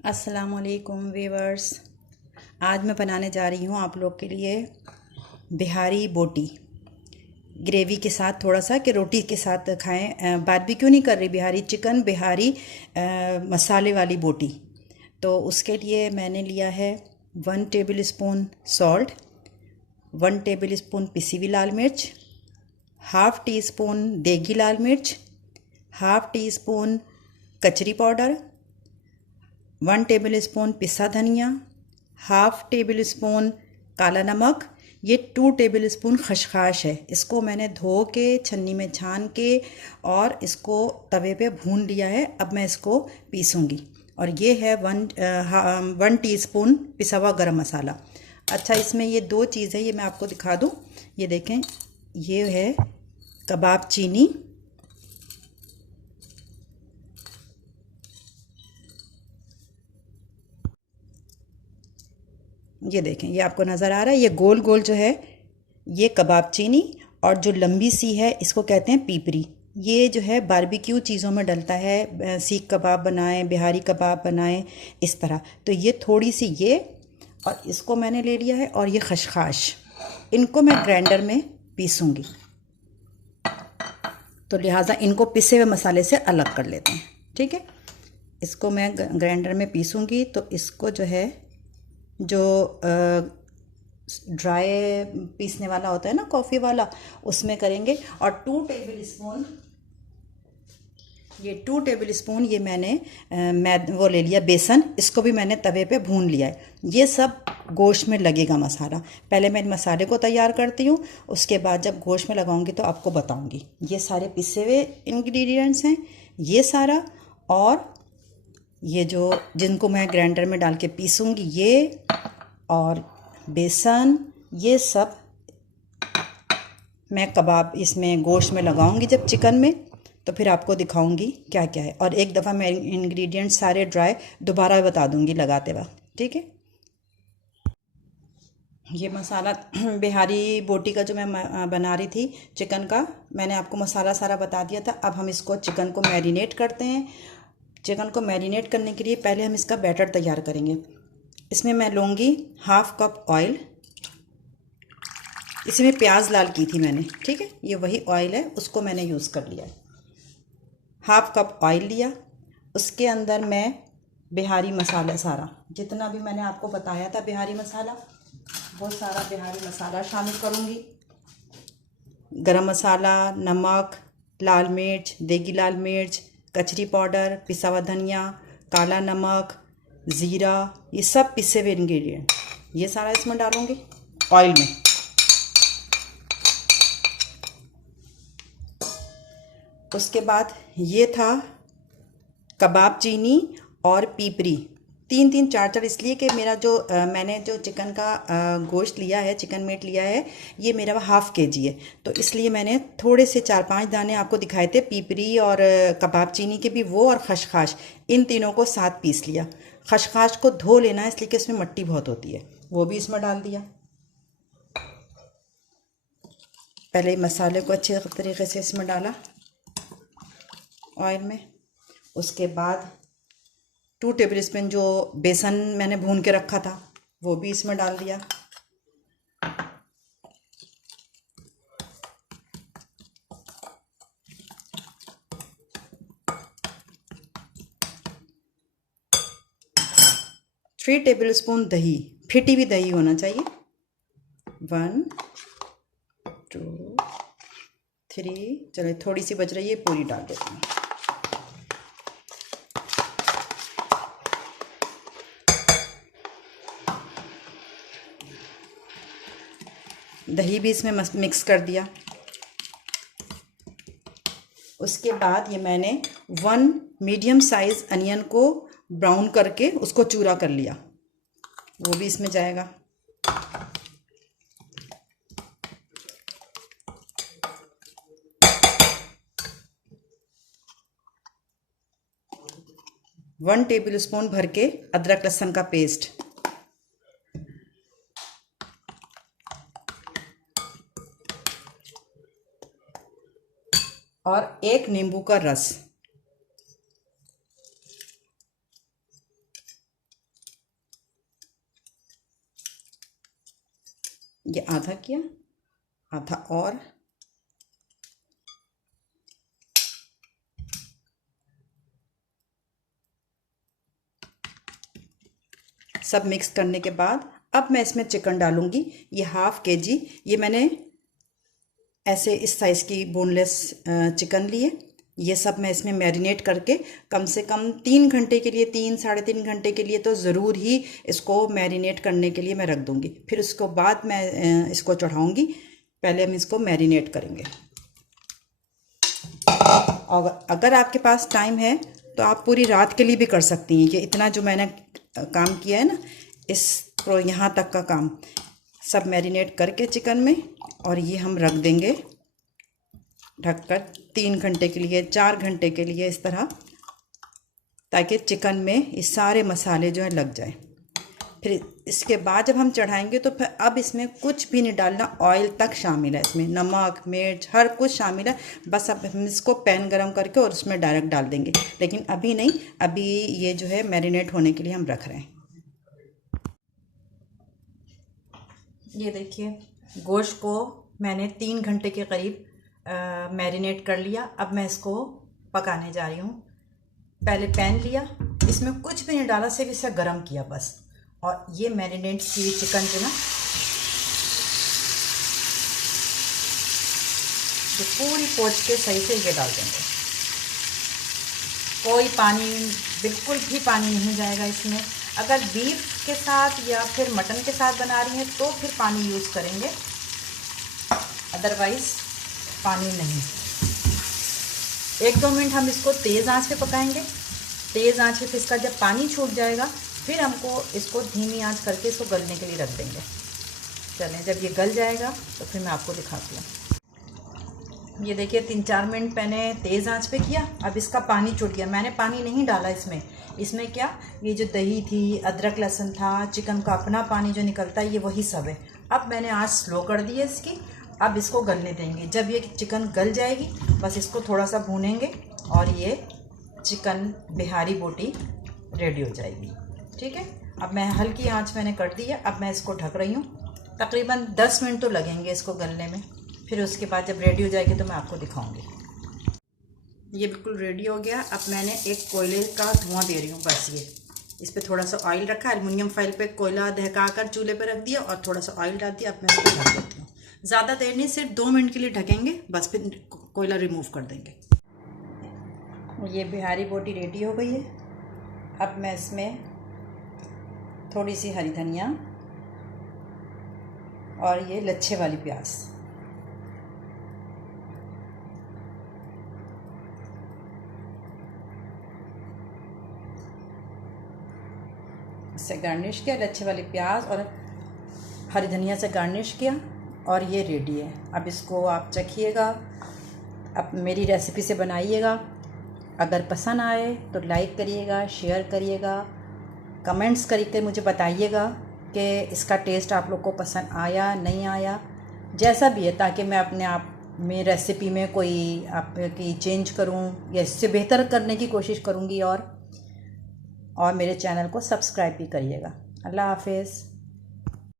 अस्सलामुअलैकुम वीवर्स। आज मैं बनाने जा रही हूँ आप लोग के लिए बिहारी बोटी ग्रेवी के साथ, थोड़ा सा कि रोटी के साथ खाएं। बारबेक्यू नहीं कर रही, बिहारी चिकन, बिहारी मसाले वाली बोटी। तो उसके लिए मैंने लिया है 1 table spoon salt, 1 table spoon पिसी हुई लाल मिर्च, हाफ़ टी स्पून देगी लाल मिर्च, हाफ़ टी स्पून कचरी पाउडर, 1 टेबल स्पून पिसा धनिया, हाफ़ टेबल स्पून काला नमक। ये 2 टेबल स्पून खसखस है। इसको मैंने धो के छन्नी में छान के और इसको तवे पे भून लिया है। अब मैं इसको पीसूँगी। और ये है 1 टीस्पून पिसा हुआ गरम मसाला। अच्छा, इसमें ये दो चीज़ है, ये मैं आपको दिखा दूँ। ये देखें, ये है कबाब चीनी, ये देखें, ये आपको नज़र आ रहा है। ये गोल गोल जो है ये कबाब चीनी, और जो लंबी सी है इसको कहते हैं पीपरी। ये जो है बारबेक्यू चीज़ों में डलता है, सीख कबाब बनाएं, बिहारी कबाब बनाएं, इस तरह। तो ये थोड़ी सी ये, और इसको मैंने ले लिया है, और ये खसखस, इनको मैं ग्राइंडर में पीसूँगी। तो लिहाजा इनको पिसे हुए मसाले से अलग कर लेते हैं, ठीक है। इसको मैं ग्राइंडर में पीसूँगी। तो इसको जो है, जो ड्राई पीसने वाला होता है ना, कॉफ़ी वाला, उसमें करेंगे। और 2 टेबल स्पून, ये 2 टेबल स्पून ये मैंने वो ले लिया बेसन। इसको भी मैंने तवे पे भून लिया है। ये सब गोश्त में लगेगा मसाला। पहले मैं मसाले को तैयार करती हूँ, उसके बाद जब गोश्त में लगाऊंगी तो आपको बताऊंगी। ये सारे पिसे हुए इंग्रेडिएंट्स हैं, ये सारा। और ये जो जिनको मैं ग्राइंडर में डाल के पीसूँगी, ये और बेसन, ये सब मैं कबाब इसमें गोश्त में लगाऊंगी जब चिकन में। तो फिर आपको दिखाऊंगी क्या क्या है। और एक दफ़ा मैं इंग्रेडिएंट्स सारे ड्राई दोबारा बता दूंगी लगाते वक्त, ठीक है। ये मसाला बिहारी बोटी का जो मैं बना रही थी चिकन का, मैंने आपको मसाला सारा बता दिया था। अब हम इसको चिकन को मैरिनेट करते हैं। चिकन को मैरिनेट करने के लिए पहले हम इसका बैटर तैयार करेंगे। इसमें मैं लूँगी हाफ़ कप ऑयल। इसमें प्याज लाल की थी मैंने, ठीक है। ये वही ऑयल है, उसको मैंने यूज़ कर लिया है। हाफ़ कप ऑयल लिया, उसके अंदर मैं बिहारी मसाला सारा, जितना भी मैंने आपको बताया था बिहारी मसाला, वो सारा बिहारी मसाला शामिल करूँगी। गरम मसाला, नमक, लाल मिर्च, देगी लाल मिर्च, कचरी पाउडर, पिसा हुआ धनिया, काला नमक, ज़ीरा, ये सब पिसे हुए इंग्रेडिएंट, ये सारा इसमें डालूँगी ऑयल में। उसके बाद ये था कबाब चीनी और पीपरी, 3-3 4-4, इसलिए कि मेरा जो मैंने जो चिकन का गोश्त लिया है, चिकन मीट लिया है, ये मेरा हाफ़ केजी है। तो इसलिए मैंने थोड़े से 4-5 दाने आपको दिखाए थे पीपरी और कबाब चीनी के भी, वो और खसखस, इन तीनों को साथ पीस लिया। खसखस को धो लेना है, इसलिए कि इसमें मिट्टी बहुत होती है, वो भी इसमें डाल दिया। पहले मसाले को अच्छे तरीके से इसमें डाला ऑयल में। उसके बाद 2 टेबल स्पून जो बेसन मैंने भून के रखा था वो भी इसमें डाल दिया। थ्री टेबल स्पून दही, फिटी हुई दही होना चाहिए। 1 2 3, चलो थोड़ी सी बच रही है, पूरी डाल देती हूँ। दही भी इसमें मिक्स कर दिया। उसके बाद ये मैंने 1 मीडियम साइज़ अनियन को ब्राउन करके उसको चूरा कर लिया, वो भी इसमें जाएगा। वन टेबल स्पून भर के अदरक लहसुन का पेस्ट, और 1 नींबू का रस। ये आधा किया, आधा और सब मिक्स करने के बाद अब मैं इसमें चिकन डालूंगी। ये ½ kg ये मैंने ऐसे इस साइज़ की बोनलेस चिकन लिए। ये सब मैं इसमें मैरिनेट करके कम से कम 3 घंटे के लिए, 3 साढ़े 3 घंटे के लिए तो ज़रूर ही इसको मैरिनेट करने के लिए मैं रख दूँगी। फिर उसको बाद मैं इसको चढ़ाऊँगी। पहले हम इसको मैरिनेट करेंगे। और अगर आपके पास टाइम है तो आप पूरी रात के लिए भी कर सकती हैं। ये इतना जो मैंने काम किया है ना, इसको यहाँ तक का काम सब मैरिनेट करके चिकन में, और ये हम रख देंगे ढककर 3 घंटे के लिए, 4 घंटे के लिए, इस तरह, ताकि चिकन में ये सारे मसाले जो है लग जाए। फिर इसके बाद जब हम चढ़ाएंगे तो फिर अब इसमें कुछ भी नहीं डालना, ऑयल तक शामिल है इसमें, नमक मिर्च हर कुछ शामिल है। बस अब हम इसको पैन गरम करके और उसमें डायरेक्ट डाल देंगे, लेकिन अभी नहीं, अभी ये जो है मैरिनेट होने के लिए हम रख रहे हैं। ये देखिए गोश्त को मैंने 3 घंटे के करीब मैरिनेट कर लिया। अब मैं इसको पकाने जा रही हूँ। पहले पैन लिया, इसमें कुछ भी नहीं डाला, सिर्फ इसे गरम किया बस। और ये मैरिनेट की चिकन जो ना, जो पूरी पोंछ के सही से ये डाल देंगे। कोई पानी, बिल्कुल भी पानी नहीं जाएगा इसमें। अगर बीफ के साथ या फिर मटन के साथ बना रही हैं तो फिर पानी यूज़ करेंगे, अदरवाइज़ पानी नहीं। 1-2 मिनट हम इसको तेज़ आंच पे पकाएंगे। तेज़ आंच पे फिर इसका जब पानी छूट जाएगा फिर हमको इसको धीमी आंच करके इसको गलने के लिए रख देंगे। चलें, जब ये गल जाएगा तो फिर मैं आपको दिखाती हूँ। ये देखिए 3-4 मिनट मैंने तेज़ आंच पे किया। अब इसका पानी छूट गया। मैंने पानी नहीं डाला इसमें। इसमें क्या, ये जो दही थी, अदरक लहसुन था, चिकन का अपना पानी जो निकलता है, ये वही सब है। अब मैंने आंच स्लो कर दी है इसकी। अब इसको गलने देंगे। जब ये चिकन गल जाएगी बस इसको थोड़ा सा भूनेंगे और ये चिकन बिहारी बोटी रेडी हो जाएगी। ठीक है, अब मैं हल्की आंच मैंने कर दी है। अब मैं इसको ढक रही हूँ। तकरीबन 10 मिनट तो लगेंगे इसको गलने में। फिर उसके बाद जब रेडी हो जाएगी तो मैं आपको दिखाऊंगी। ये बिल्कुल रेडी हो गया। अब मैंने एक कोयले का धुआं दे रही हूँ बस। ये इस पर थोड़ा सा ऑयल रखा, एल्युमिनियम फाइल पे कोयला दहका कर चूल्हे पे रख दिया और थोड़ा सा ऑयल डाल दिया। अब मैं इसको ढक देती हूँ। ज़्यादा देर नहीं, सिर्फ 2 मिनट के लिए ढकेंगे बस, फिर कोयला रिमूव कर देंगे। ये बिहारी बोटी रेडी हो गई है। अब मैं इसमें थोड़ी सी हरी धनिया और ये लच्छे वाली प्याज, इससे गार्निश किया, लच्छे वाली प्याज और हरी धनिया से गार्निश किया और ये रेडी है। अब इसको आप चखिएगा, अब मेरी रेसिपी से बनाइएगा। अगर पसंद आए तो लाइक करिएगा, शेयर करिएगा, कमेंट्स करके मुझे बताइएगा कि इसका टेस्ट आप लोग को पसंद आया नहीं आया, जैसा भी है, ताकि मैं अपने आप में रेसिपी में कोई आपकी चेंज करूं या इससे बेहतर करने की कोशिश करूंगी। और मेरे चैनल को सब्सक्राइब भी करिएगा। अल्लाह हाफिज़।